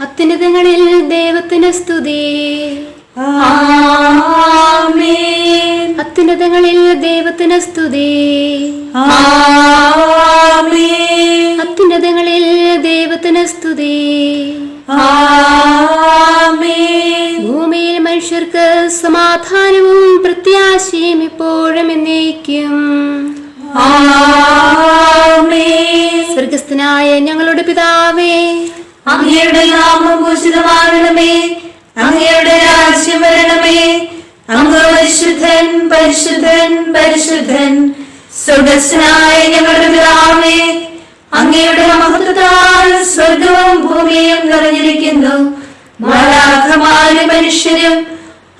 അത്യുന്നതങ്ങളിൽ ദൈവത്തിന് സ്തുതി. ആമേൻ. അത്യുന്നതങ്ങളിൽ ദൈവത്തിന് സ്തുതി. ആമേൻ. അത്യുന്നതങ്ങളിൽ ദൈവത്തിന് സ്തുതി. ആമേൻ. ഭൂമിയിൽ മനുഷ്യർക്ക് സമാധാനവും പ്രത്യാശയും ഇപ്പോഴും എന്നേക്കും. ആമേൻ. സ്വർഗസ്ഥനായ ഞങ്ങളുടെ പിതാവേ, അങ്ങയുടെ നാമം പൂജിതമാകണമേ. അങ്ങയുടെ രാജ്യം വരണമേ. അങ്ങ് പരിശുദ്ധൻ പരിശുദ്ധൻ പരിശുദ്ധൻ. സ്വർഗസ്ഥനായ ഞങ്ങളുടെ പിതാവേ, അങ്ങയുടെ മഹത്വത്താൽ സ്വർഗവും ഭൂമിയും നിറഞ്ഞിരിക്കുന്നു. മാലാഖമാരും മനുഷ്യരും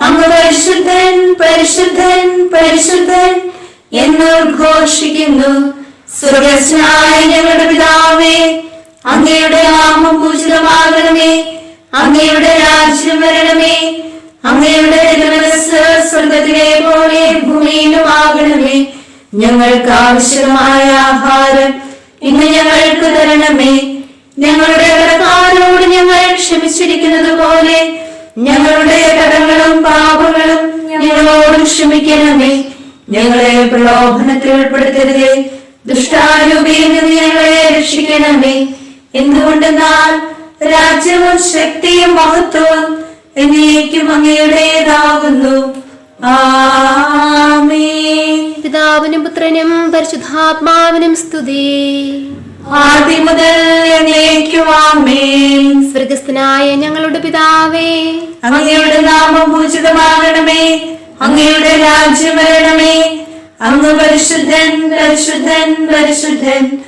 അങ്ങ് പരിശുദ്ധൻ പരിശുദ്ധൻ പരിശുദ്ധൻ എന്ന് ഉദ്ഘോഷിക്കുന്നു. സ്വർഗസ്ഥനായ ഞങ്ങളുടെ പിതാവേ, അങ്ങയുടെ നാമം പൂജിതമാകണമേ. അങ്ങയുടെ രാജ്യം വരണമേ. അങ്ങയുടെ തിരുമനസ്സ് സ്വർഗത്തിലെ പോലെ ഭൂമിയിലും ആകണമേ. ഞങ്ങൾക്ക് ആവശ്യമായ ആഹാരം ഇന്ന് ഞങ്ങൾക്ക് തരണമേ. ഞങ്ങളുടെ കടക്കാരോട് ഞങ്ങൾ ക്ഷമിച്ചിരിക്കുന്നത് പോലെ ഞങ്ങളുടെ കടങ്ങളും പാപങ്ങളും ഞങ്ങളോട് ക്ഷമിക്കണമേ. ഞങ്ങളെ പ്രലോഭനത്തിൽ ഉൾപ്പെടുത്തരുതേ, ദുഷ്ടാരൂപിയിൽ നിന്ന് ഞങ്ങളെ രക്ഷിക്കണമേ. എന്തുകൊണ്ടെന്നാൽ രാജ്യവും ശക്തിയും മഹത്വവും എന്നേക്കും അങ്ങയുടേതാകുന്നു. ആമേൻ. പിതാവിനും പുത്രനും പരിശുദ്ധാത്മാവിനും സ്തുതി. ആദ്യം മുതൽ എന്നേക്കും ആമേൻ. സ്വർഗസ്ഥനായ ഞങ്ങളുടെ പിതാവേ, അങ്ങയുടെ നാമം പൂജിതമാകണമേ. അങ്ങയുടെ രാജ്യം വരണമേ. അങ്ങ് പരിശുദ്ധൻ പരിശുദ്ധൻ പരിശുദ്ധൻ.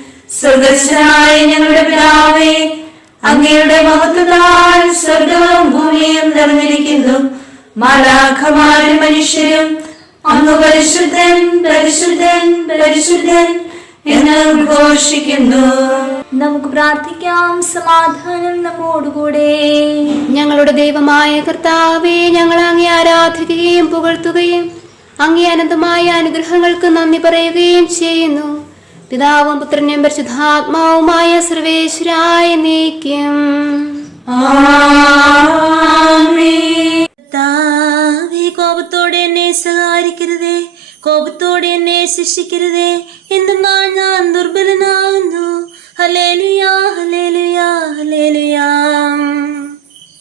സ്വർഗസ്ഥനായ ഞങ്ങളുടെ പിതാവേ, അങ്ങയുടെ മഹത്വത്താൽ സ്വർഗവും ഭൂമിയും നിറഞ്ഞിരിക്കുന്നു. മാലാഖമാരും മനുഷ്യരും അങ്ങ് പരിശുദ്ധൻ പരിശുദ്ധൻ പരിശുദ്ധൻ എന്ന് ഘോഷിക്കുന്നു. നമുക്ക് പ്രാർത്ഥിക്കാം. സമാധാനം നമ്മോടുകൂടെ. ഞങ്ങളുടെ ദൈവമായ കർത്താവേ, ഞങ്ങൾ അങ്ങേ ആരാധിക്കുകയും പുകഴ്ത്തുകയും അങ്ങേ അനന്തമായ അനുഗ്രഹങ്ങൾക്ക് നന്ദി പറയുകയും ചെയ്യുന്നു. പിതാവും പുത്രനും പരിശുദ്ധാത്മാവുമായ സർവേശ്വരായ നീക്കും. കോപത്തോടെ എന്നെ സഹായിക്കരുതേ, കോപത്തോടെ എന്നെ ശിക്ഷിക്കരുതേ. എന്തെന്നാൽ ഞാൻ ദുർബലനാകുന്നു. ഹല്ലേലൂയാ ഹല്ലേലൂയാ ഹല്ലേലൂയാ.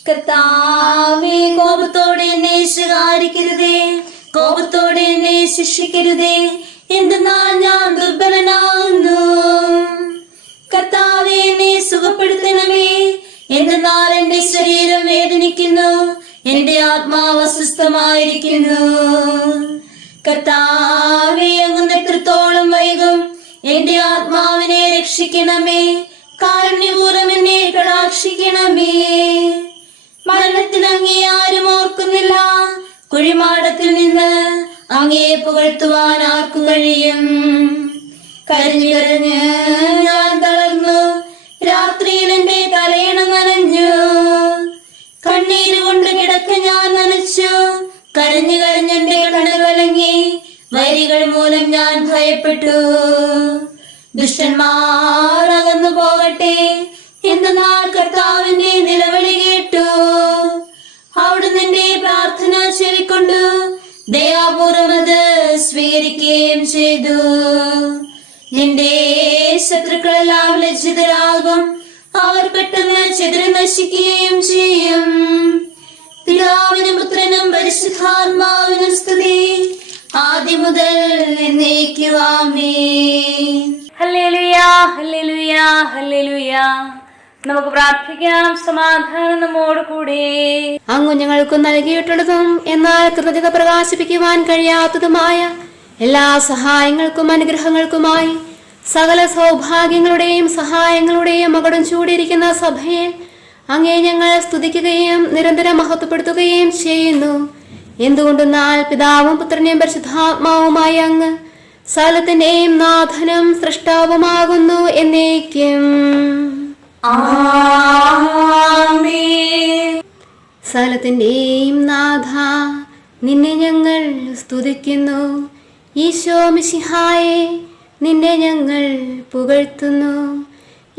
കർത്താവേ, കോപത്തോടെ എന്നെ സഹായിക്കരുതേ, കോപത്തോടെ എന്നെ ശിക്ഷിക്കരുതേ. എന്തെന്നാൽ ഞാൻ ദുർബലനാകുന്നു. കർത്താവേ, എന്നെ സുഖപ്പെടുത്തണമേ. എന്തെന്നാൽ എന്റെ ശരീരം വേദനിക്കുന്നു, എന്റെ ആത്മാവ് അസ്വസ്ഥമായിരിക്കുന്നു. കർത്താവേ, അങ്ങ് എത്രത്തോളം വൈകും? എന്റെ ആത്മാവിനെ രക്ഷിക്കണമേ. കാരുണ്യപൂർവ്വം എന്നെ കടാക്ഷിക്കണമേ. മരണത്തിൽ അങ്ങേ ആരും ഓർക്കുന്നില്ല. കുഴിമാടത്തിൽ നിന്ന് അങ്ങേ പുകഴ്ത്തുവാൻ ആർക്കു കഴിയും? കരഞ്ഞു കരഞ്ഞ് ഞാൻ തളർന്നു. രാത്രിയിൽ എന്റെ തലയിണ നനഞ്ഞു. കണ്ണീര് കൊണ്ട് കിടക്ക ഞാൻ നനച്ചു. കരഞ്ഞു കരഞ്ഞെന്റെ കണ്ണ് കലങ്ങി. വരികൾ മൂലം ഞാൻ ഭയപ്പെട്ടു. ദുഷ്ടന്മാർ അകന്നു പോകട്ടെ. എന്തെന്നാൽ കർത്താവിന്റെ നിലവിളി കേട്ടു. അവിടുന്ന് എന്റെ പ്രാർത്ഥന ചെവിക്കൊണ്ടു ദയാപൂർവം അത് സ്വീകരിക്കുകയും ചെയ്തു. എന്റെ ശത്രുക്കളെല്ലാം ലജ്ജിതരാകും. അവർ പെട്ടെന്ന് ചിതറി നശിക്കുകയും ചെയ്യും. പിതാവിനും പുത്രനും പരിശുദ്ധാത്മാവിനും സ്തുതി, ആദ്യം മുതൽ എന്നേക്കും ആമേൻ. ഹല്ലേലൂയാ ഹല്ലേലൂയാ ഹല്ലേലൂയാ. നമുക്ക് പ്രാർത്ഥിക്കാം. സമാധാനം നമ്മോട് കൂടെ. അങ്ങ് ഞങ്ങൾക്ക് നൽകിയിട്ടുള്ളതും എന്നാൽ കൃതജ്ഞത പ്രകാശിപ്പിക്കുവാൻ കഴിയാത്തതുമായ എല്ലാ സഹായങ്ങൾക്കും അനുഗ്രഹങ്ങൾക്കുമായി സകല സൗഭാഗ്യങ്ങളുടെയും സഹായങ്ങളുടെയും മകുടം ചൂടിയിരിക്കുന്ന സഭയിൽ അങ്ങേ ഞങ്ങൾ സ്തുതിക്കുകയും നിരന്തരം മഹത്വപ്പെടുത്തുകയും ചെയ്യുന്നു. എന്തുകൊണ്ടെന്നാൽ പിതാവും പുത്രനെയും പരിശുദ്ധാത്മാവുമായ അങ്ങ് സകലത്തിന്റെയും നാഥനും സൃഷ്ടാവുമാകുന്നു എന്നേക്കും. ആമേൻ. സകലത്തിന്റെയും നാഥ, നിന്നെ ഞങ്ങൾ സ്തുതിക്കുന്നു. ഈശോ മിശിഹായെ, നിന്നെ ഞങ്ങൾ പുകഴ്ത്തുന്നു.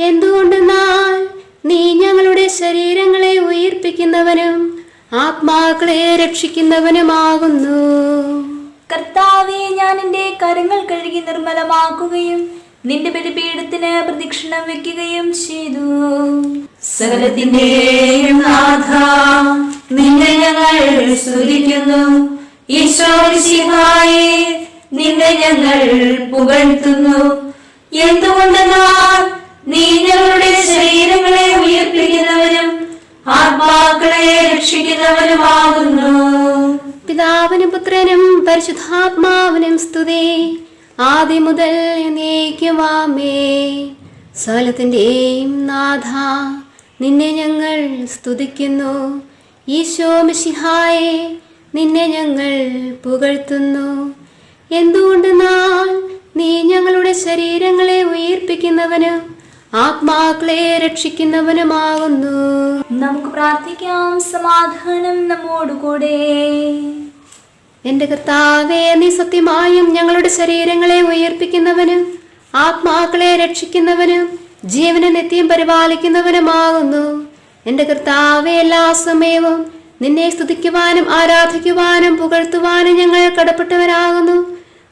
എന്തുകൊണ്ടെന്നാൽ നീ ഞങ്ങളുടെ ശരീരങ്ങളെ രക്ഷിക്കുന്നവനും ആത്മാക്കളെ രക്ഷിക്കുന്നവനുമാകുന്നു. കർത്താവെ, ഞാൻ എന്റെ കരങ്ങൾ കഴുകി നിർമ്മലമാക്കുകയും നിന്റെ ബലിപീഠത്തിന് പ്രദക്ഷിണം വെക്കുകയും ചെയ്തു. സകലത്തിന്റെയും നാഥ, നിന്നെ ഞങ്ങൾ സ്തുതിക്കുന്നു. ഈശോമിശിഹായേ, നിന്നെ ഞങ്ങൾ പുകഴ്ത്തുന്നു. എന്തുകൊണ്ടെന്നാൽ നീ ഞങ്ങളുടെ ശരീരങ്ങളെ ഉയർപ്പിക്കുന്നവനും ആത്മാക്കളെ രക്ഷിക്കുന്നവനുമാകുന്നു. പിതാവിനും പുത്രനും പരിശുദ്ധാത്മാവിനും സ്തുതി, ആദ്യം മുതൽ എന്നേക്കുമാമേ. സകലത്തിന്റെയും നാഥ, നിന്നെ ഞങ്ങൾ സ്തുതിക്കുന്നു. ഈശോ മിശിഹായേ, നിന്നെ ഞങ്ങൾ പുകഴ്ത്തുന്നു. എന്തുകൊണ്ടെന്നാൽ നീ ഞങ്ങളുടെ ശരീരങ്ങളെ ഉയർപ്പിക്കുന്നവനും ആത്മാക്കളെ രക്ഷിക്കുന്നവനുമാകുന്നു. നമുക്ക് പ്രാർത്ഥിക്കാം. സമാധാനം നമ്മോടുകൂടെ. എന്റെ കർത്താവേ, നീ സത്യമായും ഞങ്ങളുടെ ശരീരങ്ങളെ ഉയർപ്പിക്കുന്നവനും ആത്മാക്കളെ രക്ഷിക്കുന്നവനും ജീവനെ നിത്യം പരിപാലിക്കുന്നവനുമാകുന്നു. എന്റെ കർത്താവേ, എല്ലാ സമയവും നിന്നെ സ്തുതിക്കുവാനും ആരാധിക്കുവാനും പുകഴ്ത്തുവാനും ഞങ്ങൾ കടപ്പെട്ടവരാകുന്നു.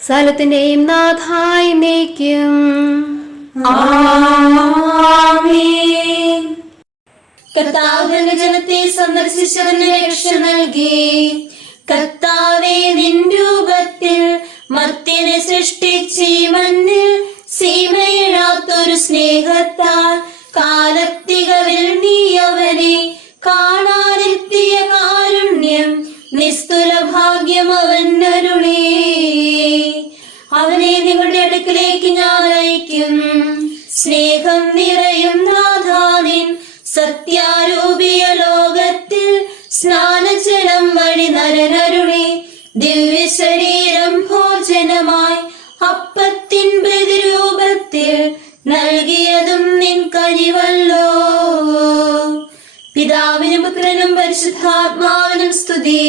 സകലത്തിന്റെയും നാഥായ എന്നേക്കും. ആമേൻ. കർത്താവ് തന്റെ ജനത്തെ സന്ദർശിച്ചവന് രക്ഷ നൽകി. കർത്താവേ, നിൻ രൂപത്തിൽ മർത്യനെ സൃഷ്ടിച്ചീവന്നിൽ സീമയിഴാത്തൊരു സ്നേഹത്താൽ കാലത്തികവിൽ നീ അവനെ കാണാനെത്തിയ കാരുണ്യം നിസ്തുല ഭാഗ്യം അവൻ അരുളി. അവനെ നിങ്ങളുടെ അടുക്കിലേക്ക് ഞാൻ അയക്കും. സ്നേഹം നിറയും നാഥാനിൻ സത്യാരൂപിയ ലോകത്തിൽ സ്നാനജലം വഴി നരനരുളി ദിവ്യ ശരീരം ഭോജനമായി അപ്പത്തിൻ പ്രതിരൂപത്തിൽ നൽകിയതും നിൻ കനിവല്ലോ. പിതാവിനും പുത്രനും പരിശുദ്ധാത്മാവിനും സ്തുതി.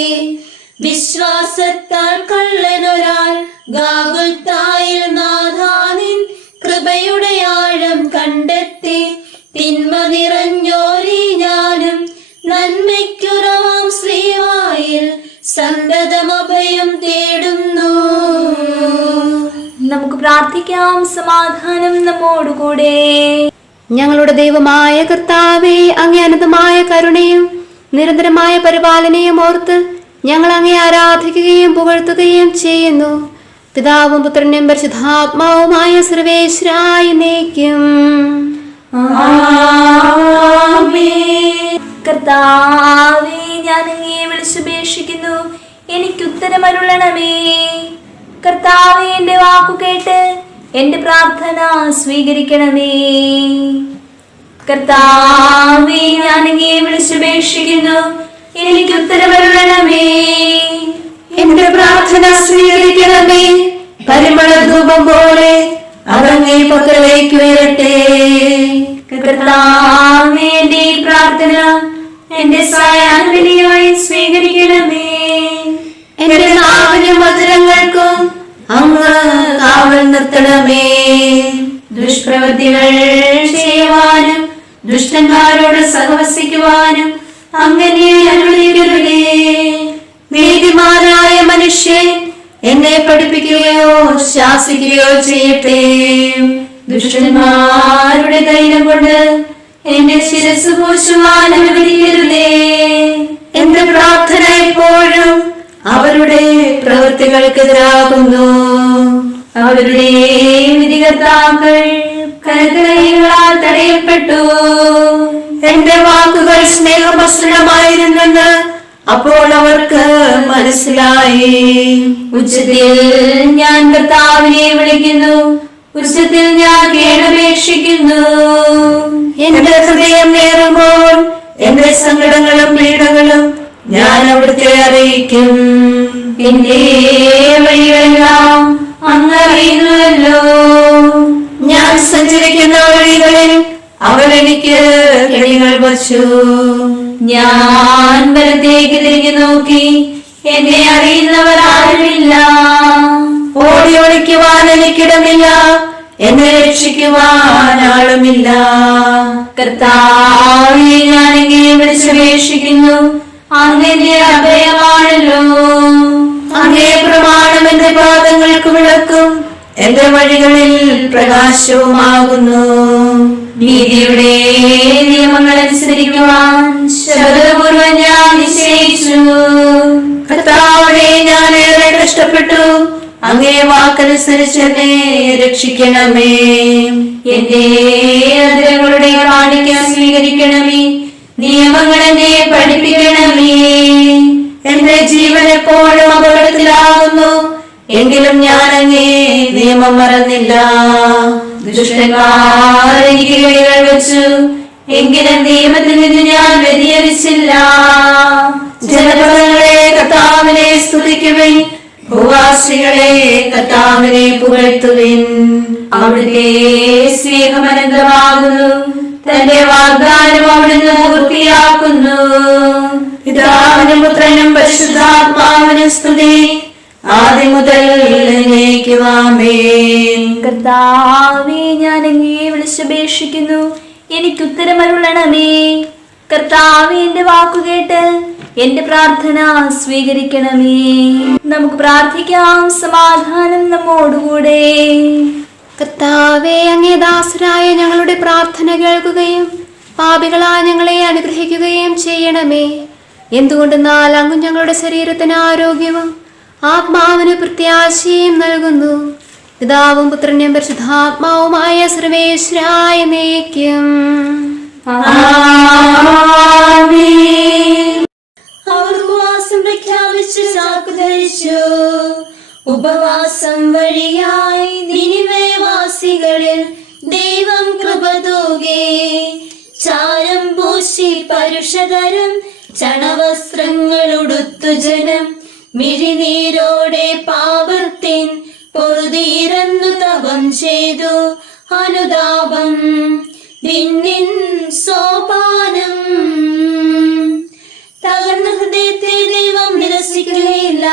വിശ്വാസത്താൽ കള്ളനൊരാൾ ഗാഗുൽത്തായിൽ നാഥാനിൻ കൃപയുടെ ആഴം കണ്ടെത്തി തിന്മ നിറഞ്ഞോരി ഞാനും നന്മയ്ക്കുറവാം ശ്രീവായിൽ സന്തതമഭയം തേടുന്നു. നമുക്ക് പ്രാർത്ഥിക്കാം. സമാധാനം നമ്മോടുകൂടെ. ഞങ്ങളുടെ ദൈവമായ കർത്താവേ, അങ്ങേ അനന്തമായ കരുണയും നിരന്തരമായ പരിപാലനയും ഓർത്ത് ഞങ്ങൾ അങ്ങേ ആരാധിക്കുകയും പുകഴ്ത്തുകയും ചെയ്യുന്നു. പിതാവും പുത്രനും പരിശുദ്ധാത്മാവുമായ സർവേശ്വരായ എന്നേക്കും. ആമേൻ. കർത്താവേ, ഞാൻ അങ്ങയെ വിളിച്ചുപേക്ഷിക്കുന്നു, എനിക്കുത്തരമരുളണമേ. കർത്താവേ, എന്റെ വാക്കു കേട്ട് എന്റെ പ്രാർത്ഥന സ്വീകരിക്കണമേ. കർത്താവേ, ഞാൻ അങ്ങയെ വിളിച്ചുപേക്ഷിക്കുന്നു, എനിക്കുത്തരമരുളണമേ. എന്റെ പ്രാർത്ഥന സ്വീകരിക്കണമേ. പരിമള ധൂപം പോലെ അതങ്ങേ പക്കലേക്ക് ഉയരട്ടെ. കർത്താവേ, എന്റെ ഈ പ്രാർത്ഥന എന്റെ സായാഹ്നബലിയായി സ്വീകരിക്കണമേ. എന്റെ നാവിനും മധുരങ്ങൾക്കും അങ്ങ് കാവൽ നിർത്തണമേ. ദുഷ്പ്രവൃത്തികൾ ചെയ്യുവാനും ദുഷ്ടന്മാരോട് സഹവസിക്കുവാനും അങ്ങനെ അരുളിക്കരുതേ. നീതിമാനായ മനുഷ്യൻ എന്നെ പഠിപ്പിക്കുകയോ ശാസിക്കുകയോ ചെയ്യട്ടെ. ദുഷ്ടന്മാരുടെ തൈലം കൊണ്ട് എന്റെ ശിരസ് പൂശുവാൻ അനുവദിക്കരുതേ. എന്റെ പ്രാർത്ഥന എപ്പോഴും അവരുടെ പ്രവൃത്തികൾക്കെതിരാകുന്നു. അവരുടെ വിധികർത്താക്കൾ കരുതലകളാൽ തടയപ്പെട്ടു. എന്റെ വാക്കുകൾ സ്നേഹമസൃണമായിരുന്നെന്ന് അപ്പോൾ അവർക്ക് മനസ്സിലായി. ഉച്ചത്തിൽ ഞാൻ കർത്താവിനെ വിളിക്കുന്നു, ഉച്ചത്തിൽ ഞാൻ കേണപേക്ഷിക്കുന്നു. എന്റെ ഹൃദയം നേറുമ്പോൾ എന്റെ സങ്കടങ്ങളും പീഡകളും ഞാൻ അവിടുത്തെ അറിയിക്കും. എന്റെ വഴികളെല്ലാം അങ്ങ് അറിയുന്നുവല്ലോ. ഞാൻ സഞ്ചരിക്കുന്ന വഴികളിൽ അവർ എനിക്ക് കെണികൾ വച്ചു. ഞാൻ വലത്തേക്ക് തിരിഞ്ഞു നോക്കി, എന്നെ അറിയുന്നവർ ആരുമില്ല. ഓടി ഒളിക്കുവാൻ എനിക്കിടമില്ല, എന്നെ രക്ഷിക്കുവാൻ ആളുമില്ല. കർത്താവേ, ഞാൻ അങ്ങയെ വിളിച്ചപേക്ഷിക്കുന്നു. അങ്ങന്റെ അഭയമാണല്ലോ. അങ്ങേ പ്രമാണം എന്റെ പാദങ്ങൾക്ക് വിളക്കും എന്റെ വഴികളിൽ പ്രകാശവുമാകുന്നു. നീതിയുടെ നിയമങ്ങൾ അനുസരിക്കുവാൻ ശബ്ദപൂർവ്വം ഞാൻ നിശ്ചയിച്ചു. കർത്താവേ, ഞാൻ ഏറെ കഷ്ടപ്പെട്ടു. അങ്ങേ വാക്കനുസരിച്ച് എന്നെ രക്ഷിക്കണമേ. എന്റെ അതിരങ്ങളുടെ കാണിക്ക സ്വീകരിക്കണമേ. നിയമങ്ങൾ എന്നെ പഠിപ്പിക്കണമേ. എന്റെ ജീവൻ എപ്പോഴും അപകടത്തിലാകുന്നു. എങ്കിലും ഞാൻ അങ്ങേ നിയമം മറന്നില്ല. ദുഷ്ടന്മാർ എനിക്ക് കൈകൾ വെച്ചു. എങ്കിലും നിയമത്തിൽ നിന്ന് ഞാൻ വ്യതിചലിച്ചില്ല. ജനപദങ്ങളെ കർത്താവിനെ സ്തുതിക്കുവിൻ. ഭൂവാസികളെ കർത്താവിനെ പുകഴ്ത്തുവിൻ. അവിടുത്തെ സ്നേഹം അനന്തമാകുന്നു. തന്റെ വാഗ്ദാനം അവിടുന്ന് പൂർത്തിയാക്കുന്നു. പിതാവിനും പുത്രനും പരിശുദ്ധാത്മാവിനും സ്തുതി, ആദ്യം മുതൽ എന്നേക്കും ആമേൻ. കർത്താവേ, ഞാൻ അങ്ങയെ വിളിച്ചപേക്ഷിക്കുന്നു. എനിക്ക് ഉത്തരമരുളണമേ. കർത്താവേ, എന്റെ വാക്കുകേട്ട് എന്റെ പ്രാർത്ഥന സ്വീകരിക്കണമേ. നമുക്ക് പ്രാർത്ഥിക്കാം. സമാധാനം നമ്മോടുകൂടെ. കർത്താവേ, അങ്ങേ ദാസരായ ഞങ്ങളുടെ പ്രാർത്ഥന കേൾക്കുകയും പാപികളായ ഞങ്ങളെ അനുഗ്രഹിക്കുകയും ചെയ്യണമേ. എന്തുകൊണ്ടെന്നാൽ അങ്ങ് ഞങ്ങളുടെ ശരീരത്തിന് ആരോഗ്യവും ആത്മാവിന് പ്രത്യാശയും നൽകുന്നു. പിതാവും പുത്രനും പരിശുദ്ധാത്മാവുമായ സർവേശ്വരായ എന്നേക്കും ആമേൻ. അവർ ഉപവാസം പ്രഖ്യാപിച്ച് ചാക്ക് ധരിച്ചു. ഉപവാസം വഴിയായി നിനിവേവാസികളിൽ ദൈവം കൃപ തൂകി. ചാരം പൂശി പരുഷതരം ചണവസ്ത്രങ്ങൾ ഉടുത്തു ജനം മിഴിനീരോടെ പാപത്തിൻ പൊറുതീരന്നു തപം ചെയ്തു. അനുതാപം വിണ്ണിൻ സോപാനം. തകർന്ന ഹൃദയത്തെ ദൈവം നിരസിക്കുകയില്ല.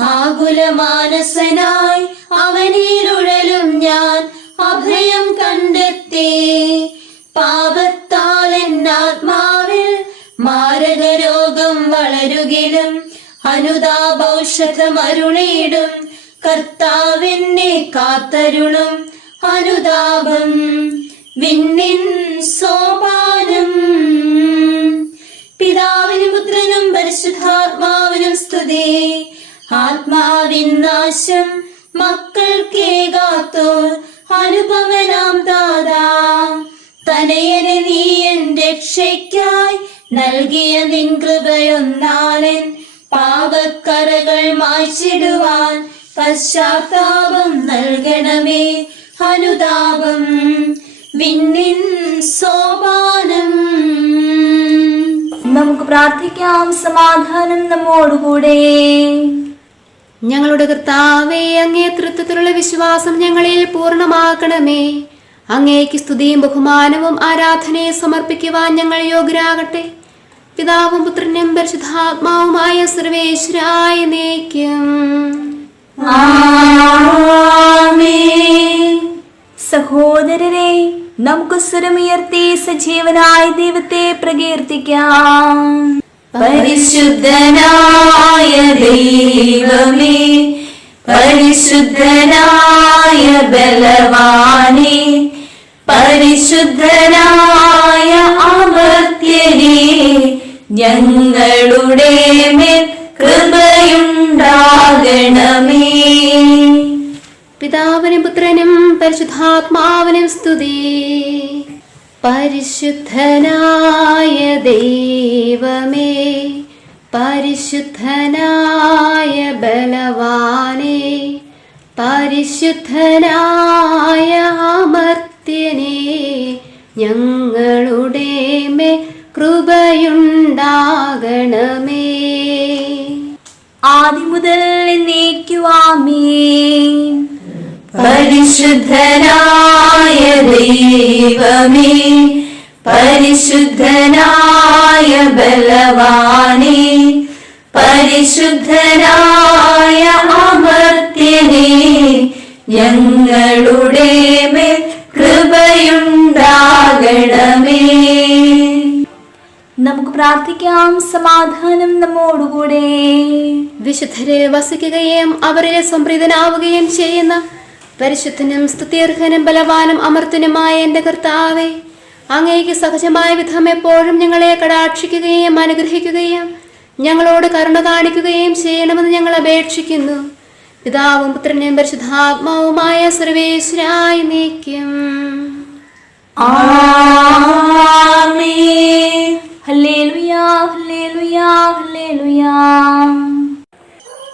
ആകുലമാനസനായി അവനിലുഴലും ഞാൻ അഭയം കണ്ടെത്തി. പാപത്താൽ എന്നാത്മാവിൽ മാരകരോഗം വളരുകിലും അനുതാപൗഷധം അരുളിയിടും. കർത്താവിനെ കാത്തരുളും. അനുതാപം വിണ്ണിൻ സോപാനം. പിതാവിനും പുത്രനും പരിശുദ്ധാത്മാവിനും സ്തുതി. ആത്മാവിൻ നാശം മക്കൾക്കേകാത്തോർ അനുപമനാം ദാതാ. തനയനെ നീ എൻ രക്ഷയ്ക്കായി നൽകിയ നിൻ കൃപയൊന്നാലൻ പാപക്കറകൾ മായ്ച്ചിടുവാൻ പശ്ചാത്താപം നൽകണമേ. അനുതാപം വിണ്ണിൻ സോപാനം. നമുക്ക് പ്രാർത്ഥിക്കാം. സമാധാനം നമ്മോടുകൂടെ. ഞങ്ങളുടെ കർത്താവേ, അങ്ങേ തൃത്വത്തിലുള്ള വിശ്വാസം ഞങ്ങളിൽ പൂർണ്ണമാക്കണമേ. അങ്ങേക്ക് സ്തുതിയും ബഹുമാനവും ആരാധനയെ സമർപ്പിക്കുവാൻ ഞങ്ങൾ യോഗ്യരാകട്ടെ. പിതാവും പുത്രനും പരിശുദ്ധാത്മാവുമായ സർവേശ്വരായ എന്നേക്കും ആമേൻ. സഹോദരരെ, നമുക്ക് സ്വരമുയർത്തി സജീവനായ ദൈവത്തെ പ്രകീർത്തിക്കാം. പരിശുദ്ധനായ ദൈവമേ, പരിശുദ്ധനായ ബലവാനേ, പരിശുദ്ധനായ അമർത്യനേ, ഞങ്ങളുടെ മേൽ കൃപയുണ്ടാകണമേ. പിതാവിനും പുത്രനും പരിശുദ്ധാത്മാവിനും സ്തുതി. പരിശുദ്ധനായ ദൈവമേ, പരിശുദ്ധനായ ബലവാനേ, പരിശുദ്ധനായ അമർത്യനേ, ഞങ്ങളുടെ മേൽ കൃപയുണ്ടാകണമേ. ആദ്യം മുതൽ എന്നേക്കും ആമേൻ. പരിശുദ്ധനായ ദൈവമേ, പരിശുദ്ധനായ ബലവാനേ, പരിശുദ്ധനായ അമർത്യനേ, ഞങ്ങളുടെ മേൽ കൃപയുണ്ടാകണമേ. പ്രാർത്ഥിക്കാം. സമാധാനം നമ്മോടുകൂടെ. വിശുദ്ധരെ വസിക്കുകയും അവരിലെ സംപ്രീതനാവുകയും ചെയ്യുന്ന പരിശുദ്ധനും സ്തുത്യർഹനും ബലവാനും അമർത്തനുമായ എന്റെ കർത്താവേ, അങ്ങേക്ക് സഹജമായ വിധം എപ്പോഴും ഞങ്ങളെ കടാക്ഷിക്കുകയും അനുഗ്രഹിക്കുകയും ഞങ്ങളോട് കരുണ കാണിക്കുകയും ചെയ്യണമെന്ന് ഞങ്ങൾ അപേക്ഷിക്കുന്നു. പിതാവും പുത്രനും പരിശുദ്ധാത്മാവുമായ സർവേശ്വരായി നീക്കും. ആമേൻ. ഹല്ലേലൂയാ, ഹല്ലേലൂയാ, ഹല്ലേലൂയാ.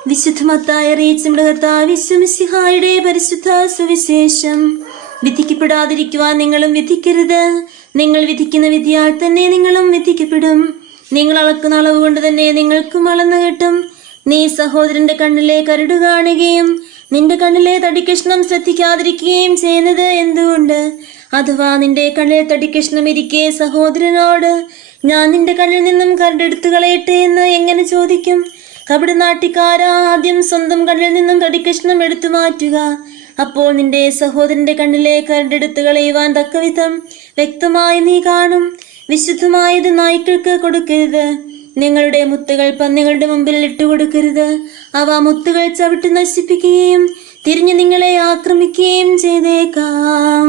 വിശുദ്ധ മത്തായി അറിയിച്ച നമ്മുടെ കർത്താവ് മിശിഹായുടെ പരിശുദ്ധ സുവിശേഷം. വിധിക്കപ്പെടാതിരിക്കുവാൻ നിങ്ങളും വിധിക്കരുത്. നിങ്ങൾ വിധിക്കുന്ന വിധിയാൽ തന്നെ നിങ്ങളും വിധിക്കപ്പെടും. നിങ്ങൾ അളക്കുന്ന അളവ് കൊണ്ട് തന്നെ നിങ്ങൾക്കും അളന്നു കിട്ടും. നീ സഹോദരന്റെ കണ്ണിലെ കരട് കാണുകയും നിന്റെ കണ്ണിലെ തടിക്കഷ്ണം ശ്രദ്ധിക്കാതിരിക്കുകയും ചെയ്യുന്നത് എന്തുകൊണ്ട്? അഥവാ നിന്റെ കണ്ണിൽ തടിക്കഷ്ണം ഇരിക്കെ സഹോദരനോട് ഞാൻ നിന്റെ കണ്ണിൽ നിന്നും കരടെടുത്തു കളയട്ടെ എന്ന് എങ്ങനെ ചോദിക്കും? കപടനാട്ടിക്കാരാ, ആദ്യം സ്വന്തം കണ്ണിൽ നിന്നും തടിക്കഷ്ണം എടുത്തു മാറ്റുക. അപ്പോൾ നിന്റെ സഹോദരന്റെ കണ്ണിലെ കരടെടുത്ത് കളയുവാൻ തക്കവിധം വ്യക്തമായി നീ കാണും. വിശുദ്ധമായത് നായ്ക്കൾക്ക് കൊടുക്കരുത്. നിങ്ങളുടെ മുത്തുകൾ പന്നികളുടെ മുമ്പിൽ ഇട്ടുകൊടുക്കരുത്. അവ മുത്തുകൾ ചവിട്ടി നശിപ്പിക്കുകയും തിരിഞ്ഞു നിങ്ങളെ ആക്രമിക്കുകയും ചെയ്തേക്കാം.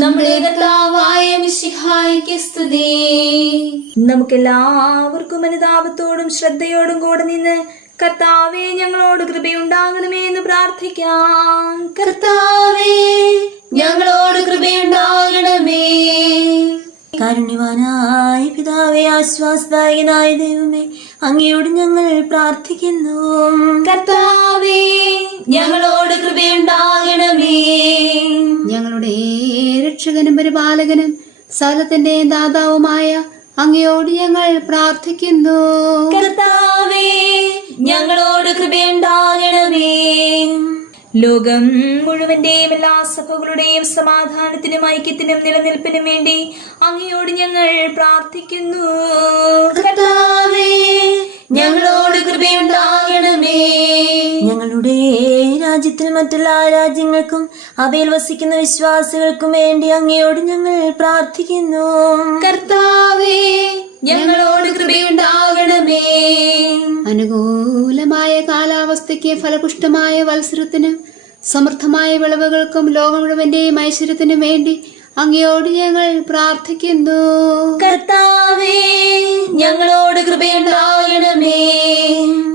നമ്മുടെ കർത്താവായ മിശിഹായ്ക്ക് സ്തുതി. നമുക്കെല്ലാവർക്കും അനുതാപത്തോടും ശ്രദ്ധയോടും കൂടെ നിന്ന് കർത്താവേ ഞങ്ങളോട് കൃപയുണ്ടാകണമേ എന്ന് പ്രാർത്ഥിക്കാം. കർത്താവേ ഞങ്ങളോട് കൃപയുണ്ടാകണമേ. കാരുണ്യവാനായ പിതാവേ, ആശ്വാസദായകനായ ദൈവമേ, അങ്ങയോട് ഞങ്ങൾ പ്രാർത്ഥിക്കുന്നു. കർത്താവേ ഞങ്ങളോട് കൃപയുണ്ടാകണമേ. ഞങ്ങളുടെ രക്ഷകനും പരിപാലകനും സകലത്തിന്റെ ദാതാവുമായ അങ്ങയോട് ഞങ്ങൾ പ്രാർത്ഥിക്കുന്നു. കർത്താവേ ഞങ്ങളോട് കൃപയുണ്ടാകണമേ. ലോകം മുഴുവന്റെയും എല്ലാ സഭകളുടെയും സമാധാനത്തിനും ഐക്യത്തിനും നിലനിൽപ്പിനും വേണ്ടി അങ്ങയോട് ഞങ്ങൾ പ്രാർത്ഥിക്കുന്നു. കർത്താവേ ഞങ്ങളോട് കൃപയുണ്ടാകണമേ. ഞങ്ങളുടെ രാജ്യത്തിൽ മറ്റെല്ലാ രാജ്യങ്ങൾക്കും അവയിൽ വസിക്കുന്ന വിശ്വാസികൾക്കും വേണ്ടി അങ്ങയോട് ഞങ്ങൾ പ്രാർത്ഥിക്കുന്നു. കർത്താവേ ഞങ്ങളോട് കൃപയുണ്ടാകണമേ. അനുകൂലമായ കാലാവസ്ഥയ്ക്ക് ഫലപുഷ്ടമായ വത്സരത്തിനും സമൃദ്ധമായ വിളവുകൾക്കും ലോകം മുഴുവന്റെയും ഐശ്വര്യത്തിനും വേണ്ടി അങ്ങയോട് ഞങ്ങൾ പ്രാർത്ഥിക്കുന്നു. കർത്താവേ ഞങ്ങളോട് കൃപയുണ്ടാകണമേ.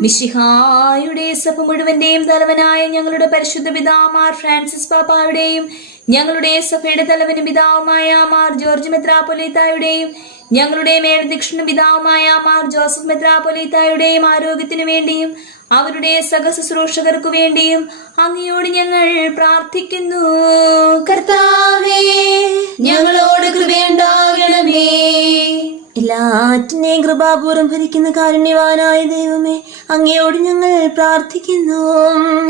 മിശിഹായുടെ സഭ മുഴുവന്റെയും തലവനായ ഞങ്ങളുടെ പരിശുദ്ധ പിതാമാർ ഫ്രാൻസിസ് പാപ്പായുടെയും ഞങ്ങളുടെ സഭയുടെ തലവനും പിതാവുമായ മാർ ജോർജ് മെത്രാപ്പൊലീത്തായുടെയും ഞങ്ങളുടെ മേൽദക്ഷിണ പിതാവുമായ മാർ ജോസഫ് മെത്രാപ്പൊലീത്തായുടെയും ആരോഗ്യത്തിനു വേണ്ടിയും അവരുടെ സഹശുശ്രൂഷകർക്കു വേണ്ടിയും അങ്ങയോട് ഞങ്ങൾ പ്രാർത്ഥിക്കുന്നു. കർത്താവേ ഞങ്ങളോട് കൃപയുണ്ടാകണമേ. എല്ലാറ്റിനെയും കൃപാപൂർവം ഭരിക്കുന്ന കാരുണ്യവാനായ ദൈവമേ, അങ്ങയോട് ഞങ്ങൾ പ്രാർത്ഥിക്കുന്നു.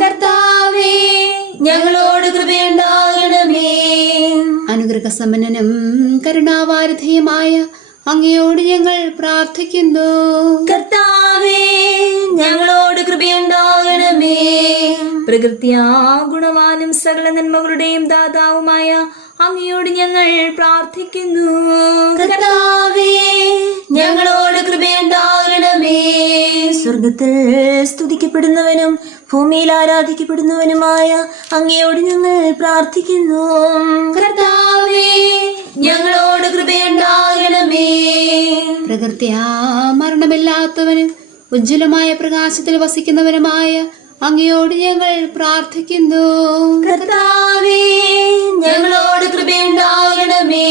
കർത്താവേ ഞങ്ങളോട് കൃപയുണ്ടാകണമേ. അനുഗ്രഹസമ്പന്നനും കരുണാവാരിധിയുമായ അങ്ങയോട് ഞങ്ങൾ പ്രാർത്ഥിക്കുന്നു. കർത്താവേ ഞങ്ങളോട് കൃപയുണ്ടാകണമേ. പ്രകൃത്യാ ഗുണവാനും സകല നന്മകളുടെയും ദാതാവുമായ അങ്ങയോട് ഞങ്ങൾ പ്രാർത്ഥിക്കുന്നു. കർത്താവേ ഞങ്ങളോട് കൃപയുണ്ടാകണമേ. സ്വർഗത്തിൽ സ്തുതിക്കപ്പെടുന്നവനും ഭൂമിയിൽ ആരാധിക്കപ്പെടുന്നവനുമായ അങ്ങയോട് ഞങ്ങൾ പ്രാർത്ഥിക്കുന്നു. കർത്താവേ ഞങ്ങളോട് കൃപയുണ്ടാകണമേ. പ്രകൃത്യാ മരണമില്ലാത്തവനും ഉജ്ജ്വലമായ പ്രകാശത്തിൽ വസിക്കുന്നവനുമായ അങ്ങയോട് ഞങ്ങൾ പ്രാർത്ഥിക്കുന്നു. കർത്താവേ ഞങ്ങളോട് കൃപയുണ്ടാകണമേ.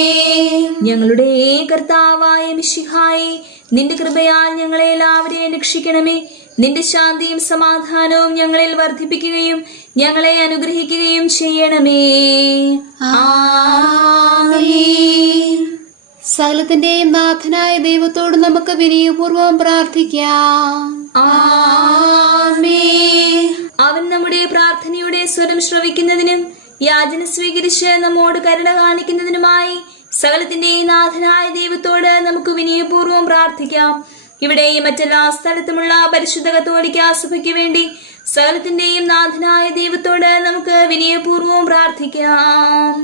ഞങ്ങളുടെ കർത്താവായ മിശിഹായേ, നിന്റെ കൃപയാൽ ഞങ്ങളെ എല്ലാവരെയും രക്ഷിക്കണമേ. നിന്റെ ശാന്തിയും സമാധാനവും ഞങ്ങളിൽ വർദ്ധിപ്പിക്കുകയും ഞങ്ങളെ അനുഗ്രഹിക്കുകയും ചെയ്യണമേ. ആമേൻ. സകലത്തിന്റെയും നാഥനായ ദൈവത്തോട് നമുക്ക് വിനയപൂർവം പ്രാർത്ഥിക്കാം. ആമേൻ. അവൻ നമ്മുടെ പ്രാർത്ഥനയുടെ സ്വരം ശ്രവിക്കുന്നതിനും യാചന സ്വീകരിച്ച് നമ്മോട് കരുണ കാണിക്കുന്നതിനുമായി സകലത്തിന്റെയും നാഥനായ ദൈവത്തോട് നമുക്ക് വിനയപൂർവം പ്രാർത്ഥിക്കാം. ഇവിടെയും മറ്റെല്ലാ സ്ഥലത്തുമുള്ള പരിശുദ്ധ കത്തോലിക്കാ സഭയ്ക്ക് വേണ്ടി സകലത്തിന്റെയും നാഥനായ ദൈവത്തോട് നമുക്ക് വിനയപൂർവ്വം പ്രാർത്ഥിക്കാം.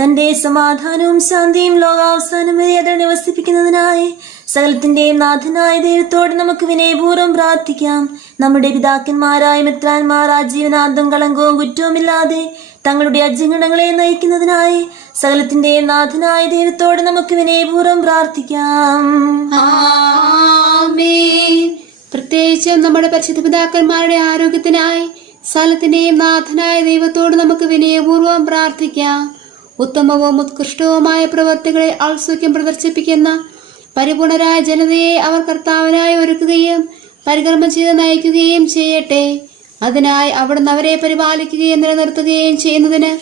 തന്റെ സമാധാനവും ശാന്തിയും ലോകാവസാനം വരെ അതിൽ നിവസിപ്പിക്കുന്നതിനായി സകലത്തിന്റെയും നാഥനായ ദൈവത്തോട് നമുക്ക് വിനയപൂർവ്വം പ്രാർത്ഥിക്കാം. നമ്മുടെ പിതാക്കന്മാരായ മിത്രാന്മാർ ആജീവനാന്തം കളങ്കവും കുറ്റവുമില്ലാതെ തങ്ങളുടെ അജഗണങ്ങളെ നയിക്കുന്നതിനായി സകലത്തിന്റെയും നാഥനായ ദൈവത്തോട് നമുക്ക് വിനയപൂർവ്വം പ്രാർത്ഥിക്കാം. പ്രത്യേകിച്ചും നമ്മുടെ പരിശുദ്ധ പിതാക്കന്മാരുടെ ആരോഗ്യത്തിനായി സകലത്തിന്റെയും നാഥനായ ദൈവത്തോട് നമുക്ക് വിനയപൂർവ്വം പ്രാർത്ഥിക്കാം. ഉത്തമവും ഉത്കൃഷ്ടവുമായ പ്രവർത്തികളെ ഔത്സുക്യം പ്രദർശിപ്പിക്കുന്ന പരിപൂർണരായ ജനതയെ അവർ കർത്താവിനായി ഒരുക്കുകയും പരികർമ്മം ചെയ്ത് നയിക്കുകയും ചെയ്യട്ടെ. അതിനായി അവിടുന്ന് അവരെ പരിപാലിക്കുകയും നിലനിർത്തുകയും ചെയ്യുന്നതിന്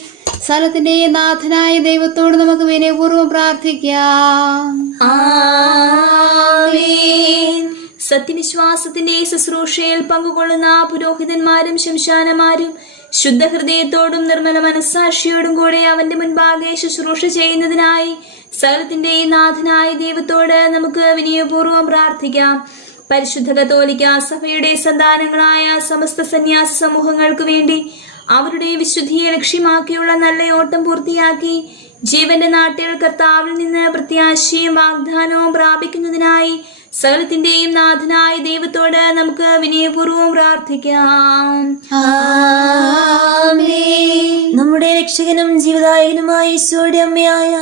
സകലത്തിന്റെയും നാഥനായ ദൈവത്തോട് നമുക്ക് വിനയപൂർവ്വം പ്രാർത്ഥിക്കാം. സത്യവിശ്വാസത്തിന്റെ ശുശ്രൂഷയിൽ പങ്കുകൊള്ളുന്ന പുരോഹിതന്മാരും ശംശാനമാരും ശുദ്ധഹൃദയത്തോടും നിർമ്മല മനസ്സാക്ഷിയോടും കൂടെ അവന്റെ മുൻപാകെ ശുശ്രൂഷ ചെയ്യുന്നതിനായി സകലത്തിന്റെയും നാഥനായ ദൈവത്തോട് നമുക്ക് വിനയപൂർവ്വം പ്രാർത്ഥിക്കാം. പരിശുദ്ധ കത്തോലിക്ക സഭയുടെ സന്താനങ്ങളായ സമസ്ത സന്യാസ സമൂഹങ്ങൾക്ക് വേണ്ടി അവരുടെ വിശുദ്ധിയെ ലക്ഷ്യമാക്കിയുള്ള നല്ല ഓട്ടം പൂർത്തിയാക്കി ജീവന്റെ നാട്ടിൽ കർത്താവിൽ നിന്ന് പ്രത്യാശയും വാഗ്ദാനവും പ്രാപിക്കുന്നതിനായി സകലത്തിന്റെയും നാഥനായ ദൈവത്തോട് നമുക്ക് വിനയപൂർവ്വം പ്രാർത്ഥിക്കാം. നമ്മുടെ രക്ഷകനും ജീവദായകനുമായ ഈശോയുടെ അമ്മയായ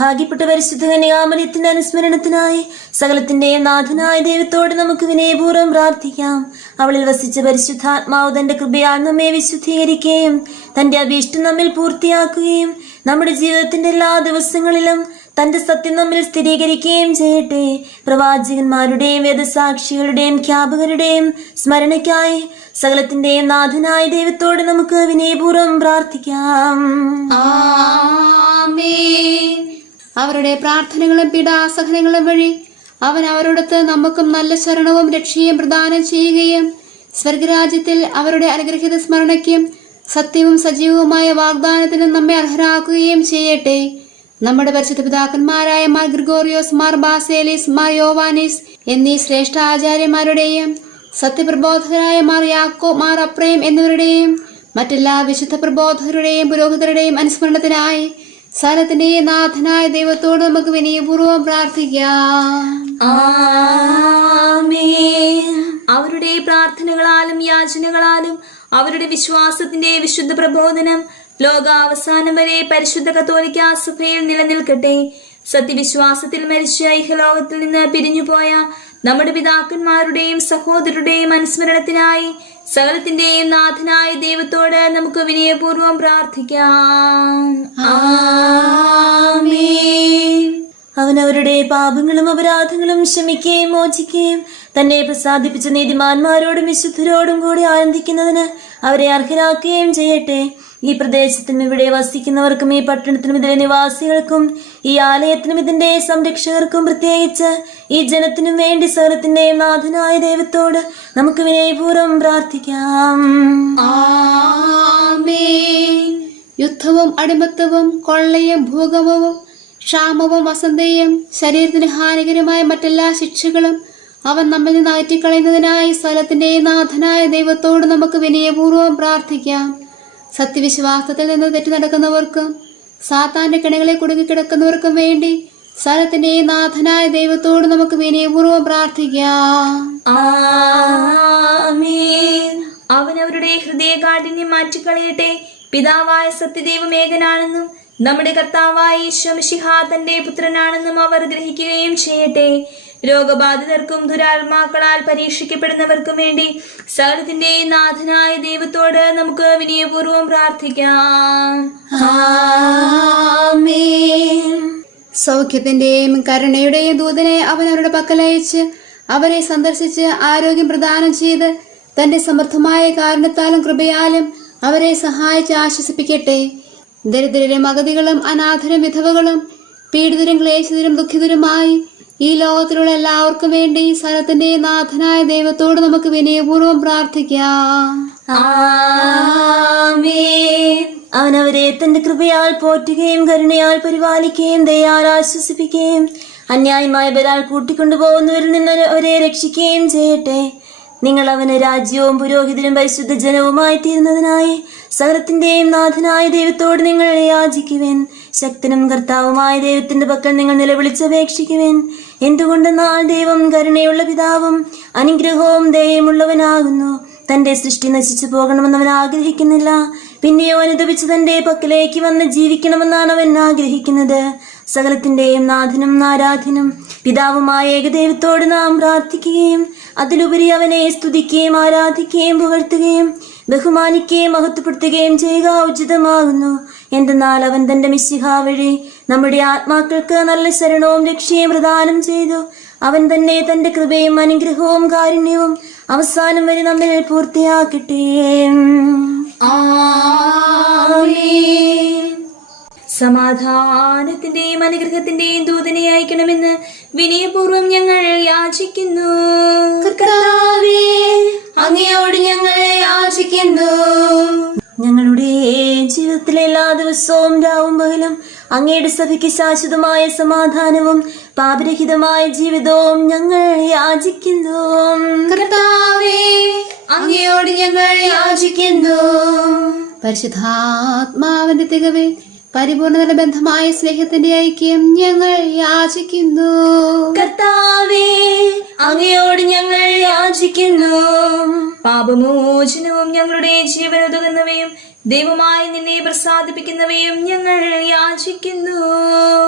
ഭാഗ്യപ്പെട്ട പരിശുദ്ധ കന്യാമറിയത്തിന്റെ അനുസ്മരണത്തിനായി സകലത്തിന്റെയും നാഥനായ ദൈവത്തോട് നമുക്ക് വിനയപൂർവ്വം പ്രാർത്ഥിക്കാം. അവളിൽ വസിച്ച പരിശുദ്ധാത്മാവ് തന്റെ കൃപയാൽ നമ്മെ വിശുദ്ധീകരിക്കുകയും തന്റെ അഭീഷ്ടം നമ്മിൽ പൂർത്തിയാക്കുകയും നമ്മുടെ ജീവിതത്തിന്റെ എല്ലാ ദിവസങ്ങളിലും തന്റെ സത്യം നമ്മിൽ സ്ഥിരീകരിക്കുകയും ചെയ്യട്ടെ. പ്രവാചകന്മാരുടെയും വേദസാക്ഷികളുടെയും ഖ്യാപകരുടെയും സ്മരണയ്ക്കായി സകലത്തിന്റെയും നാഥനായ ദൈവത്തോട് നമുക്ക് വിനയപൂർവ്വം പ്രാർത്ഥിക്കാം. അവരുടെ പ്രാർത്ഥനകളും പീഡാസഹനങ്ങളും വഴി അവൻ അവരോടൊത്ത് നമുക്കും നല്ല ശരണവും രക്ഷയും പ്രദാനം ചെയ്യുകയും സ്വർഗരാജ്യത്തിൽ അവരുടെ അനുഗ്രഹീത സ്മരണയ്ക്കും സത്യവും സജീവവുമായ വാഗ്ദാനത്തിനും നമ്മെ അർഹരാക്കുകയും ചെയ്യട്ടെ. നമ്മുടെ പരിശുദ്ധ പിതാക്കന്മാരായ മാർ ഗ്രിഗോറിയോസ്, മാർ ബാസേലിസ്, മാർ യോവാനിസ് എന്നീ ശ്രേഷ്ഠ ആചാര്യന്മാരുടെയും സത്യപ്രബോധകരായ മാർ യാക്കോ, മാർ അപ്രേം എന്നിവരുടെയും മറ്റെല്ലാ വിശുദ്ധ പ്രബോധകരുടെയും പുരോഹിതരുടെയും അനുസ്മരണത്തിനായി സകലത്തിന്റെയും നാഥനായ ദൈവത്തോട് നമുക്ക് വിനയപൂർവ്വം പ്രാർത്ഥിക്കാം. അവരുടെ പ്രാർത്ഥനകളാലും യാചനകളാലും അവരുടെ വിശ്വാസത്തിന്റെ വിശുദ്ധ പ്രബോധനം ലോകാവസാനം വരെ പരിശുദ്ധ കത്തോലിക്കാ സഭയിൽ നിലനിൽക്കട്ടെ. സത്യവിശ്വാസത്തിൽ മരിച്ച ഇഹലോകത്തിൽ നിന്ന് പിരിഞ്ഞുപോയ നമ്മുടെ പിതാക്കന്മാരുടെയും സഹോദരരുടെയും അനുസ്മരണത്തിനായി സകലത്തിന്റെയും നാഥനായ ദൈവത്തോട് നമുക്ക് വിനയപൂർവ്വം പ്രാർത്ഥിക്കാം. അവൻ അവരുടെ പാപങ്ങളും അപരാധങ്ങളും ക്ഷമിക്കുകയും മോചിക്കുകയും തന്നെ പ്രസാദിപ്പിച്ച നീതിമാന്മാരോടും വിശുദ്ധരോടും കൂടി ആനന്ദിക്കുന്നതിന് അവരെ അർഹരാക്കുകയും ചെയ്യട്ടെ. ഈ പ്രദേശത്തിനും ഇവിടെ വസിക്കുന്നവർക്കും ഈ പട്ടണത്തിനും ഇതിലെ നിവാസികൾക്കും ഈ ആലയത്തിനും ഇതിന്റെ സംരക്ഷകർക്കും പ്രത്യേകിച്ച് ഈ ജനത്തിനും വേണ്ടി സകലത്തിന്റെയും നാഥനായ ദൈവത്തോട് നമുക്ക് വിനയപൂർവ്വം പ്രാർത്ഥിക്കാം. യുദ്ധവും അടിമത്തവും കൊള്ളയും ഭൂകമ്പവും ക്ഷാമവും വസന്തയും ശരീരത്തിന് ഹാനികരമായ മറ്റെല്ലാ ശിക്ഷകളും അവൻ നമ്മിൽ നിന്ന് അകറ്റിക്കളയുന്നതിനായി സകലത്തിന്റെയും നാഥനായ ദൈവത്തോട് നമുക്ക് വിനയപൂർവ്വം പ്രാർത്ഥിക്കാം. സത്യവിശ്വാസത്തിൽ നിന്ന് തെറ്റി നടക്കുന്നവർക്കും സാത്താന്റെ കിണകളെ കുടുങ്ങിക്കിടക്കുന്നവർക്കും വേണ്ടി സകലത്തിന്റെയും നാഥനായ ദൈവത്തോട് നമുക്ക് വിനയപൂർവ്വം പ്രാർത്ഥിക്കാം. അവൻ അവരുടെ ഹൃദയകാഠിന്യം മാറ്റിക്കളയട്ടെ. പിതാവായ സത്യദൈവം ഏകനാണെന്നും നമ്മുടെ കർത്താവായ ഈശോ മിശിഹാ തന്റെ പുത്രനാണെന്നും അവർ ഗ്രഹിക്കുകയും ചെയ്യട്ടെ. രോഗബാധിതർക്കും ദുരാത്മാക്കളാൽ പരീക്ഷിക്കപ്പെടുന്നവർക്കും വേണ്ടി സകലത്തിന്റെയും നാഥനായ ദൈവത്തോട് നമുക്ക് വിനയപൂർവ്വം പ്രാർത്ഥിക്കാം. സൗഖ്യത്തിന്റെയും കരുണയുടെയും ദൂതനെ അവൻ അവരുടെ പക്കലയച്ച് അവരെ സന്ദർശിച്ച് ആരോഗ്യം പ്രദാനം ചെയ്ത് തന്റെ സമർത്ഥമായ കാരുണ്യത്താലും കൃപയാലും അവരെ സഹായിച്ച് ആശ്വസിപ്പിക്കട്ടെ. ദരിദ്രരും അഗതികളും അനാഥരും വിധവകളും പീഡിതരും ക്ലേശിതരും ദുഃഖിതരുമായി ഈ ലോകത്തിലുള്ള എല്ലാവർക്കും വേണ്ടി സകലത്തിന്റെ നാഥനായ ദൈവത്തോട് നമുക്ക് വിനയപൂർവ്വം പ്രാർത്ഥിക്കാം. അവൻ അവരെ തന്റെ കൃപയാൽ പോറ്റുകയും കരുണയാൽ പരിപാലിക്കുകയും ദയാൽ ആശ്വസിപ്പിക്കുകയും അന്യായമായ ബലാൽ കൂട്ടിക്കൊണ്ടുപോകുന്നവരിൽ നിന്ന് അവരെ രക്ഷിക്കുകയും ചെയ്യട്ടെ. നിങ്ങൾ അവന് രാജ്യവും പുരോഹിതനും പരിശുദ്ധ ജനവുമായി തീരുന്നതിനായി സകലത്തിന്റെയും നാഥനായ ദൈവത്തോട് നിങ്ങൾ യാചിക്കുവിൻ. ശക്തനും കർത്താവുമായ ദൈവത്തിന്റെ പക്കൽ നിങ്ങൾ നിലവിളിച്ചപേക്ഷിക്കുവിൻ. എന്തുകൊണ്ടെന്നാൽ ദൈവം കരുണയുള്ള പിതാവും അനുഗ്രഹവും ദയയുമുള്ളവനാകുന്നു. തന്റെ സൃഷ്ടി നശിച്ചു പോകണമെന്ന് അവൻ ആഗ്രഹിക്കുന്നില്ല, പിന്നെയോ അനുദപിച്ച് തന്റെ പക്കലേക്ക് വന്ന് ജീവിക്കണമെന്നാണ് അവൻ ആഗ്രഹിക്കുന്നത്. സകലത്തിന്റെയും നാഥനും ആരാധ്യനും പിതാവുമായ ഏകദൈവത്തോട് നാം പ്രാർത്ഥിക്കുകയും അതിലുപരി അവനെ സ്തുതിക്കുകയും ആരാധിക്കുകയും പുകഴ്ത്തുകയും ബഹുമാനിക്കുകയും മഹത്വപ്പെടുത്തുകയും ചെയ്യുക ഉചിതമാകുന്നു. എന്തെന്നാൽ അവൻ തന്റെ മിശിഹാ വഴി നമ്മുടെ ആത്മാക്കൾക്ക് നല്ല ശരണവും രക്ഷയും പ്രദാനം ചെയ്തു. അവൻ തന്നെ തന്റെ കൃപയും അനുഗ്രഹവും കാരുണ്യവും അവസാനം വരെ നമ്മിൽ പൂർത്തിയാക്കട്ടെ. ആമേൻ. സമാധാനത്തിന്റെയും അനുഗ്രഹത്തിന്റെയും ദൂതനെ അയക്കണമെന്ന് വിനയപൂർവ്വം ഞങ്ങൾ യാചിക്കുന്നു. കർത്താവേ, അങ്ങയോട് ഞങ്ങൾ യാചിക്കുന്നു. ഞങ്ങളുടെ ജീവിതത്തിലെ എല്ലാ ദിവസവും രാവും പകലും അങ്ങയുടെ സഭയ്ക്ക് ശാശ്വതമായ സമാധാനവും പാപരഹിതമായ ജീവിതവും ഞങ്ങൾ യാചിക്കുന്നു. കർത്താവേ, അങ്ങയോട് ഞങ്ങൾ യാചിക്കുന്നു. പരിശുദ്ധാത്മാവിന്റെ തികവേ പരിപൂർണതല ബന്ധമായ സ്നേഹത്തിന്റെ ഐക്യം ഞങ്ങൾ യാചിക്കുന്നു. കർത്താവേ, അങ്ങയോട് ഞങ്ങൾ യാചിക്കുന്നു. പാപമോചനവും ഞങ്ങളുടെ ജീവനുതകുന്നവയും ദൈവമായി നിന്നെ പ്രസാദിപ്പിക്കുന്നവയും ഞങ്ങൾ യാചിക്കുന്നു.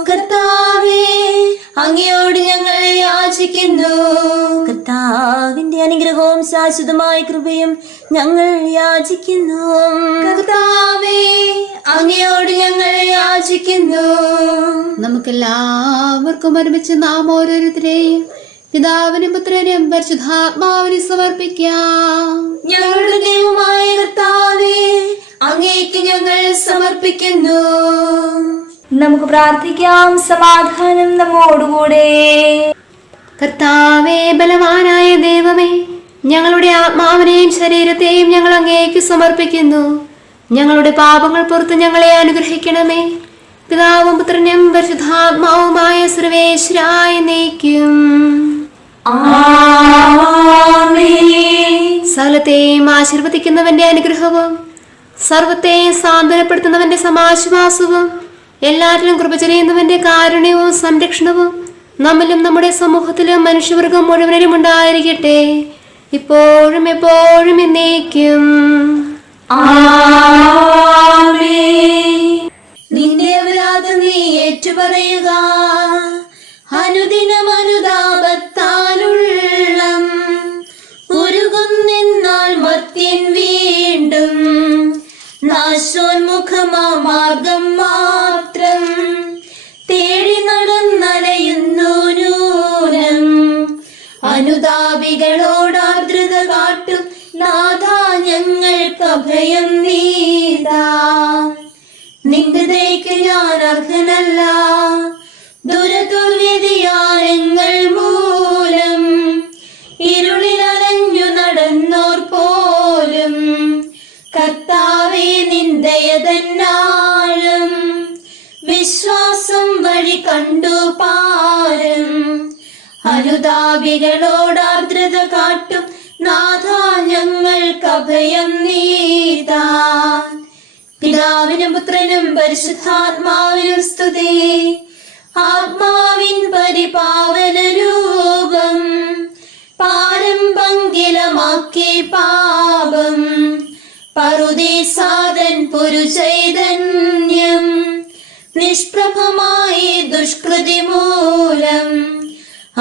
കർത്താവേ, അങ്ങയോട് ഞങ്ങൾ യാചിക്കുന്നു. കർത്താവിന്റെ അനുഗ്രഹവും ശാശ്വതമായ കൃപയും ഞങ്ങൾ യാചിക്കുന്നു. കർത്താവേ, അങ്ങയോട് ഞങ്ങൾ യാചിക്കുന്നു. നമുക്കെല്ലാവർക്കും ഒരുമിച്ച് നാം ഓരോരുത്തരെയും പിതാവിനും പുത്രനും പരിശുദ്ധാത്മാവിനും സമർപ്പിക്കാം. ഞങ്ങളുടെ ദൈവമായ കർത്താവേ, അങ്ങേക്ക് ഞങ്ങൾ സമർപ്പിക്കുന്നു. നമുക്ക് പ്രാർത്ഥിക്കാം. സമാധാനം നമ്മോടുകൂടെ. കർത്താവേ, ബലവാനായ ദൈവമേ, ഞങ്ങളുടെ ആത്മാവിനെയും ശരീരത്തെയും ഞങ്ങൾ അങ്ങേക്ക് സമർപ്പിക്കുന്നു. ഞങ്ങളുടെ പാപങ്ങൾ പുറത്ത് ഞങ്ങളെ അനുഗ്രഹിക്കണമേ. പിതാവും പുത്രനും പരിശുദ്ധാത്മാവുമായ സർവേശ്വരായ എന്നേക്കും. സകലത്തെയും ആശീർവദിക്കുന്നവന്റെ അനുഗ്രഹവും സർവത്തെയും സാന്ത്വനപ്പെടുത്തുന്നവന്റെ സമാശ്വാസവും എല്ലാറ്റിലും കൃപ ചെയ്യുന്നവന്റെ കാരുണ്യവും സംരക്ഷണവും നമ്മിലും നമ്മുടെ സമൂഹത്തിലും മനുഷ്യവർഗം മുഴുവനും ഉണ്ടായിരിക്കട്ടെ, ഇപ്പോഴും എപ്പോഴും എന്നേക്കും. നിന്റെ അപരാധം നീ ഏറ്റുപറയുക. അനുദിനം അനുതാപത്താലുള്ളം ഉരുകുന്നെന്നാൽ മർത്യൻ വീണ്ടും നാശോന്മുഖമാ മാർഗം മാത്രം തേടി നടന്നലയുന്നു നൂനം. അനുതാപികളോടാർദ്രത കാട്ടും നാഥാ, ഞങ്ങൾക്ക് അഭയം നീതാ. നിന്റെ ദയയ്ക്ക് ഞാൻ അർഹനല്ല, ദുരദുർവ്യതിയാനങ്ങൾ മൂലം ഇരുളിൽ അലഞ്ഞു നടന്നോർ പോലും കർത്താവേ നിന്ദയതന്നാഴം വിശ്വാസം വഴി കണ്ടു പാരം. അനുതാപികളോടാർദ്രത കാട്ടും നാഥാ, ഞങ്ങൾക്ക് അഭയം നീതാ. പിതാവിനും പുത്രനും പരിശുദ്ധാത്മാവിനും സ്തുതി. ആത്മാവിൻ പരിപാവന രൂപം പാരം പങ്കിലമാക്കി പാപം പറുദീസാദൻ പുരുചൈതന്യം നിഷ്പ്രഭമായി ദുഷ്കൃതി മൂലം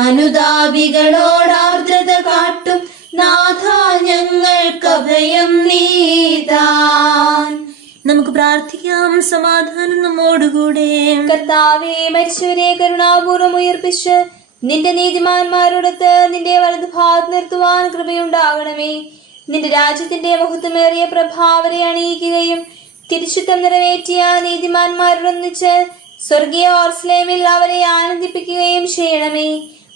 അനുതാപികളോടാർദ്രത കാട്ടും നാഥാ, ഞങ്ങൾക്ക് അഭയം നീതാൻ. നമുക്ക് പ്രാർത്ഥിക്കാം. സമാധാനം നമ്മോടുകൂടെ. കർത്താവേ, മരിച്ചവരെ കരുണാപൂർവ്വം ഉയർപ്പിച്ച് നിന്റെ നീതിമാന്മാരോടൊത്ത് നിന്റെ വലതുഭാഗത്ത് നിർത്തുവാൻ കൃപയുണ്ടാകണമേ. നിന്റെ രാജ്യത്തിന്റെ മഹത്വമേറിയ പ്രഭാവരെ അണിയിക്കുകയും തിരിച്ചുത്തം നിറവേറ്റിയ നീതിമാന്മാരോടൊന്നിച്ച് സ്വർഗീയ ഓർസ്ലേമിൽ അവരെ ആനന്ദിപ്പിക്കുകയും ചെയ്യണമേ.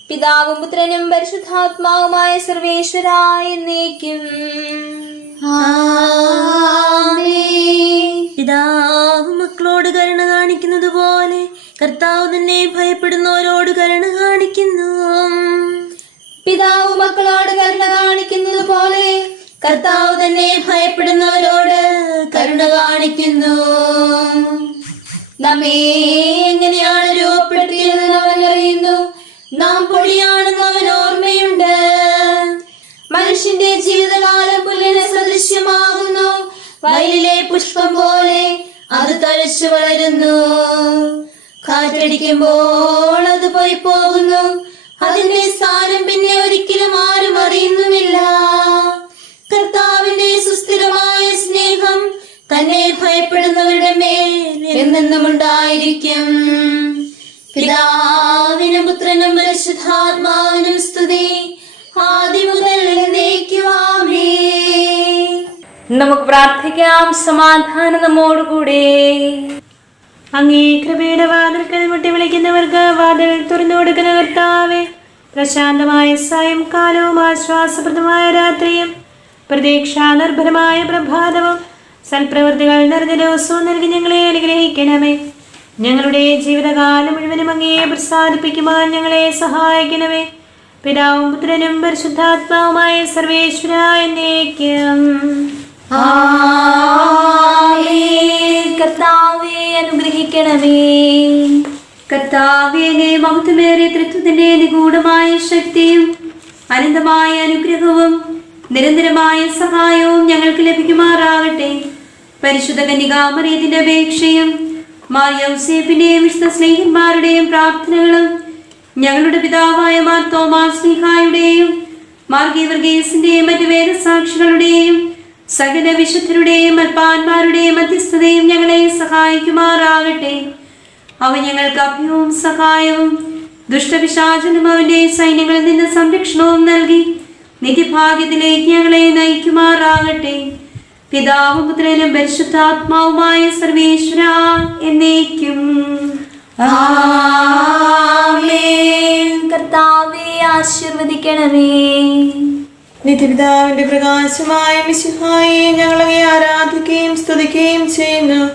പിതാവും പുത്രനും പരിശുദ്ധാത്മാവുമായ സർവേശ്വരായ എന്നേക്കും. ആമേൻ. പിതാവ് മക്കളോട് കരുണ കാണിക്കുന്നത് പോലെ കർത്താവ് തന്നെ ഭയപ്പെടുന്നവരോട് കരുണ കാണിക്കുന്നു. പിതാവ് മക്കളോട് കരുണ കാണിക്കുന്നത് പോലെ കർത്താവ് തന്നെ ഭയപ്പെടുന്നവരോട് കരുണ കാണിക്കുന്നു. നമ്മെ എങ്ങനെയാണ് രൂപപ്പെടുത്തിയതെന്ന് അവൻ അറിയുന്നു. നാം പൊടിയാണെന്ന് അവൻ ഓർമ്മയുണ്ട്. മനുഷ്യന്റെ ജീവിതകാലം പുല്ലിന് സദൃശ്യമാകുന്നു. വയലിലെ പുഷ്പം പോലെ അത് തഴച്ചു വളരുന്നു. കാറ്റടിക്കുമ്പോൾ അത് പോയി പോകുന്നു. അതിന്റെ സ്ഥാനം പിന്നെ ഒരിക്കലും ആരും അറിയുന്നുമില്ല. കർത്താവിന്റെ സുസ്ഥിരമായ സ്നേഹം തന്നെ ഭയപ്പെടുന്നവരുടെ മേൽ എന്നെന്നും ഉണ്ടായിരിക്കും. പിതാവിനും പുത്രനും പരിശുദ്ധാത്മാവിനും സ്തുതി, ആദ്യം മുതൽ എന്നേക്കും ആമേൻ. നമുക്ക് പ്രാർത്ഥിക്കാം. സമാധാനം നമ്മോടുകൂടെ. അങ്ങേ കൃപയുടെ വാതിൽക്കൽ മുട്ടി വിളിക്കുന്നവർക്ക് വാതിൽ തുറന്നു കൊടുക്കുന്ന കർത്താവേ, പ്രശാന്തമായ സായംകാലവും ആശ്വാസപ്രദമായ രാത്രിയും പ്രതീക്ഷാ നിർഭരമായ പ്രഭാതവും സൽപ്രവൃത്തികൾ നിറഞ്ഞ ദിവസവും നൽകി ഞങ്ങളെ അനുഗ്രഹിക്കണമേ. ഞങ്ങളുടെ ജീവിതകാലം മുഴുവനും അങ്ങയെ പ്രസാദിപ്പിക്കുവാൻ ഞങ്ങളെ സഹായിക്കണമേ. പിതാവും പുത്രനും പരിശുദ്ധാത്മാവുമായ സർവേശ്വര എന്നേക്കും ആമേൻ. കർത്താവേ അനുഗ്രഹിക്കണമേ. കർത്താവേ, മഹത്വമേറിയ ത്രിത്വത്തിന്റെ നിഗൂഢമായ ശക്തിയും അനന്തമായ അനുഗ്രഹവും നിരന്തരമായ സഹായവും ഞങ്ങൾക്ക് ലഭിക്കുമാറാകട്ടെ. പരിശുദ്ധ കന്യകാമറിയത്തിന്റെ അപേക്ഷയും മാർയൗസേപ്പിന്റെയും വിശുദ്ധ സ്നേഹിതന്മാരുടെയും പ്രാർത്ഥനകളും ഞങ്ങളുടെ പിതാവായ മാർ തോമാസ് ശ്ലീഹായുടെയും മാർ ഗീവർഗീസിന്റെയും മറ്റു വേദസാക്ഷികളുടെയും സകല വിശുദ്ധരുടെയും അൽപ്പാന്മാരുടെയും മധ്യസ്ഥതയും ഞങ്ങളെ സഹായിക്കുമാറാകട്ടെ. അവ ഞങ്ങൾക്ക് അഭയവും സഹായവും ദുഷ്ടപിശാചനും അവന്റെ സൈന്യങ്ങളിൽ നിന്ന് സംരക്ഷണവും നൽകി നിത്യഭാഗ്യത്തിലേക്ക് ഞങ്ങളെ നയിക്കുമാറാകട്ടെ. പിതാവും പുത്രനും പരിശുദ്ധാത്മാവുമായ സർവേശ്വര എന്നേക്കും ആമേൻ. കർത്താവേ ആശീർവദിക്കണമേ. നിത്യപിതാവിന്റെ പ്രകാശമായ മിശിഹായെ ഞങ്ങളങ്ങേ ആരാധിക്കുകയും സ്തുതിക്കുകയും ചെയ്യുന്നു.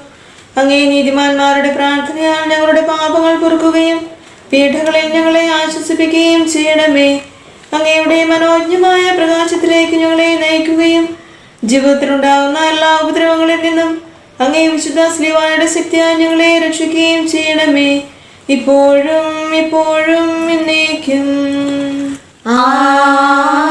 അങ്ങേ നീതിമാന്മാരുടെ പ്രാർത്ഥനയാൽ ഞങ്ങളുടെ പാപങ്ങൾ പൊറുക്കുകയും പീഠകളിൽ ഞങ്ങളെ ആശ്വസിപ്പിക്കുകയും ചെയ്യണമേ. അങ്ങയുടെ മനോജ്ഞമായ പ്രകാശത്തിലേക്ക് ഞങ്ങളെ നയിക്കുകയും ജീവിതത്തിലുണ്ടാകുന്ന എല്ലാ ഉപദ്രവങ്ങളിൽ നിന്നും അങ്ങേ വിശുദ്ധ ശ്ലീഹായുടെ ശക്തിയാൽ ഞങ്ങളെ രക്ഷിക്കുകയും ചെയ്യണമേ. ഇപ്പോഴും ഇപ്പോഴും എന്നേക്കും ആമേൻ.